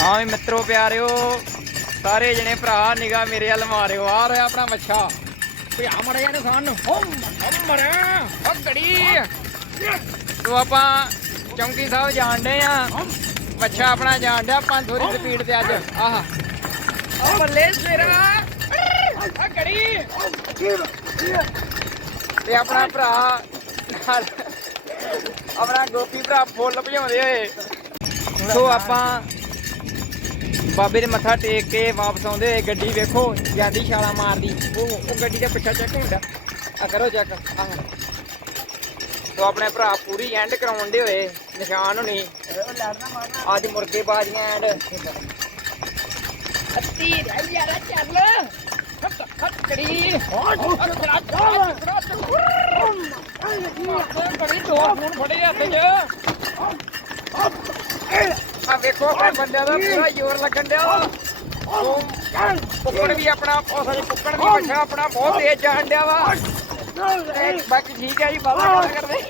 ਹਾਂ ਵੀ ਮਿੱਤਰੋ ਪਿਆਰਿਓ, ਸਾਰੇ ਜਣੇ ਭਰਾ ਨਿਗਾ ਮੇਰੇ ਵੱਲ ਮਾਰਿਓ, ਆ ਰਿਹਾ ਆਪਣਾ ਮੱਛਾ। ਵੀ ਮੜਿਆ ਨੇ ਖਾਣ ਨੂੰ। ਹਮ ਹਮ ਮੜਿਆ ਉਹ ਤੋ ਆਪਾਂ ਚੌਂਕੀ ਸਾਹਿਬ ਜਾਣਦੇ ਆ। ਮੱਛਾ ਆਪਣਾ ਜਾਣ ਡਿਆ, ਆਪਾਂ ਥੋੜੀ ਸਪੀਡ ਤੇ ਅੱਜ। ਆਹ। ਆ ਬੱਲੇ ਤੇਰਾ। ਆ ਤੇ ਆਪਣਾ ਭਰਾ, ਆਪਣਾ ਗੋਪੀ ਭਰਾ ਫੁੱਲ ਭਜਾਉਂਦੇ ਹੋਏ। ਸੋ ਆਪਾਂ ਬਾਬੇ ਦੇ ਮੱਥਾ ਟੇਕ ਕੇ ਵਾਪਸ ਆਉਂਦੇ ਹੋਏ ਗੱਡੀ ਵੇਖੋ ਜਾਂਦੀ ਛਾਲਾ ਮਾਰਦੀ ਉਹ ਉਹ ਗੱਡੀ ਦਾ ਪਿੱਛਾ ਚੈੱਕ ਹੁੰਦਾ ਆ ਕਰੋ ਚੈੱਕ ਆਹ ਸੋ ਆਪਣੇ ਭਰਾ ਪੂਰੀ ਐਂਡ ਕਰਾਉਂਦੇ ਹੋਏ ਨਿਸ਼ਾਨ ਹੁਣੀ ਅੱਜ ਮੁਰਗੇ ਬਾਜੀਆਂ ਐਂਡ ਅੱਤੀ ਰਹਿ ਯਾਰ ਚੱਲ ਹੱਟ ਹੱਟ ਕੜੀ ਹੱਟ ਕਰਾ ਕੜੀ ਦੋ ਫੋਨ ਫੜੇ ਹੱਥ 'ਚ ਆ ਵੇਖੋ ਆਪਣੇ ਬੰਦਿਆਂ ਦਾ ਪੂਰਾ ਜ਼ੋਰ ਲੱਗਣ ਡਿਆ। ਉਹ ਕੁੱਕੜ ਵੀ ਆਪਣਾ ਉਹ ਸਾਰੇ ਕੁੱਕੜ ਵੀ ਬੱਚਾ ਆਪਣਾ ਬਹੁਤ ਤੇਜ਼ ਜਾਣ ਡਿਆ ਵਾ। ਤੇ ਬਾਕੀ ਠੀਕ ਹੈ ਜੀ ਬਾਬਾ ਕਰਦੇ?